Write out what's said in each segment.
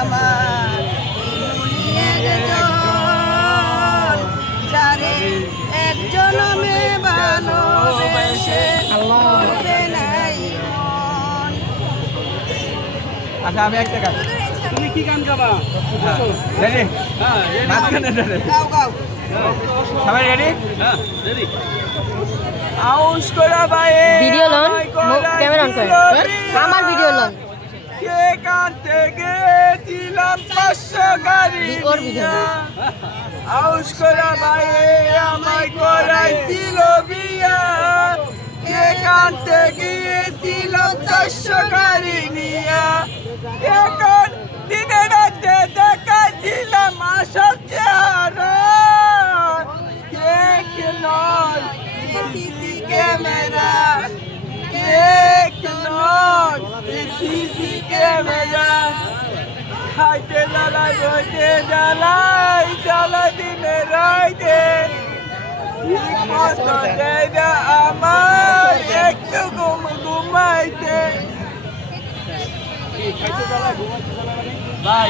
আমার একজন যারে এক জনমে ভালোবেসে করবে নাই মন। আচ্ছা আমি একটা গান তুমি কি গান গাবা? রেডি হ্যাঁ রেডি গাও গাও। সবাই রেডি হ্যাঁ রেডি আউস করা ভিডিও লন ক্যামেরা অন করেন। আমার ভিডিও লন। কে থেকে দিলাম পাঁচশো গাড়ি আউস করা বাইয়ে আমায় করাইছিল বিয়া কে থেকে দিলাম চারশো গাড়ি নিয়া এখন দিনে রাতে দেখাছিলাম আসল চেহারা কে কে নয় সিসি ক্যামেরা কে কে নয় সিসি ক্যামেরা খাইতে জ্বালাই বইতে জ্বালাই জ্বালাই দিনে রাইতে আমার একটু ঘুম ঘুমাইতে ভাই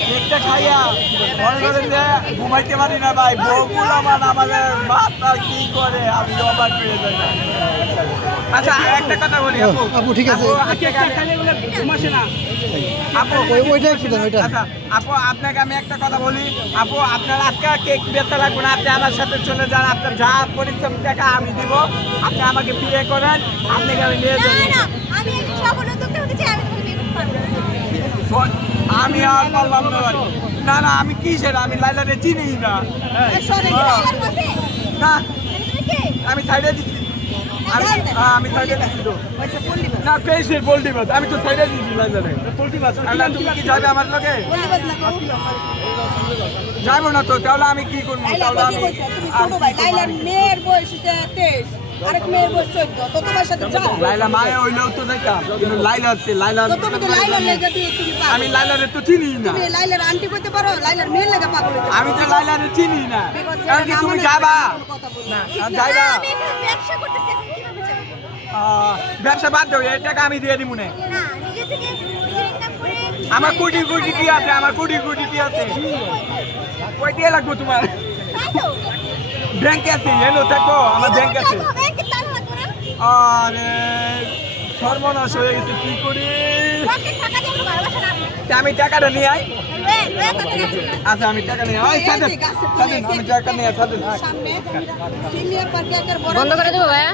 কেকটা খাইয়া মনে করেন যে ঘুমাইতে পারি না ভাই বকুল আমার আমাদের মাথা কি করে আমি অবাক হয়ে যাই আচ্ছা একটা কথা বলি আপু। আপু, ঠিক আছে। কেকটা খাইলে বলে ঘুম না। আপু ওইটা আচ্ছা আপু আপনাকে আমি একটা কথা বলি। আপু আপনার আজকে কেক লাগবে না। আপনি আমার সাথে চলে যান আপনার যা পরিশ্রম টাকা আমি দিব। আপনি আমাকে বিয়ে করেন আপনাকে আমি নিয়ে যাব আমি একটু সকল উদ্যোক্তা হতে চাই আমি তোমাকে বিয়ে করতে পারব না। শোন, আমি আর না ভাই। না না আমি কিসের? আমি লাইলারে চিনি না। মতে। না আমি সাইডে দিচ্ছি আমি। হ্যাঁ, সাইডে দিচ্ছি তো। বলছে পল্লী বাস। না কেসের পোল্ট্রি মাছ। আমি তো সাইডে দিচ্ছি লাইলারে পোল্ট্রি মাছ তুমি কি যাবে আমার লগে? না, যাব না তো তাহলে আমি কি করব? তাহলে আমি কি মেয়ের বয়স হচ্ছে 23, আরেক মেয়ের বয়স 14 তো তোমার সাথে যাও। লাইলা মায়ে হইলেও তো যাইতাম কিন্তু লাইলা আছে লাইলা তো তুমি তো লাইলার লেগে দিয়ে তুমি পাগল। আমি লাইলারে তো চিনি না। তুমি লাইলার আন্টি করতে পারো, লাইলার মেয়ের লেগে পাগল আমি তো লাইলারে চিনি না। কারণ কি তুমি যাবা? না। আর যাইবা। আমি এখানে ব্যবসা করতেছি, এখন কীভাবে যাব? ব্যবসা বাদ দাও এই টাকা আমি দিয়ে দিব না। না, নিজে থেকে নিজের income করে আমার কোটি কোটি কি আছে? আমার কোটি কোটি কি আছে? কই দিয়ে লাগবো তোমার? ব্যাংকে আছে এনো থাকব আমার ব্যাংক আছে টাকা ব্যাংকে টাকা লাগবে না? আরে সর্বনাশ হয়ে গেছে কি করি? আমি টাকাটা নিয়ে আই। আচ্ছা আমি টাকা নিয়ে আয়। সাথে সাথে আমি টাকা নিয়ে সাথে বন্ধ করে দেবো ভাইয়া?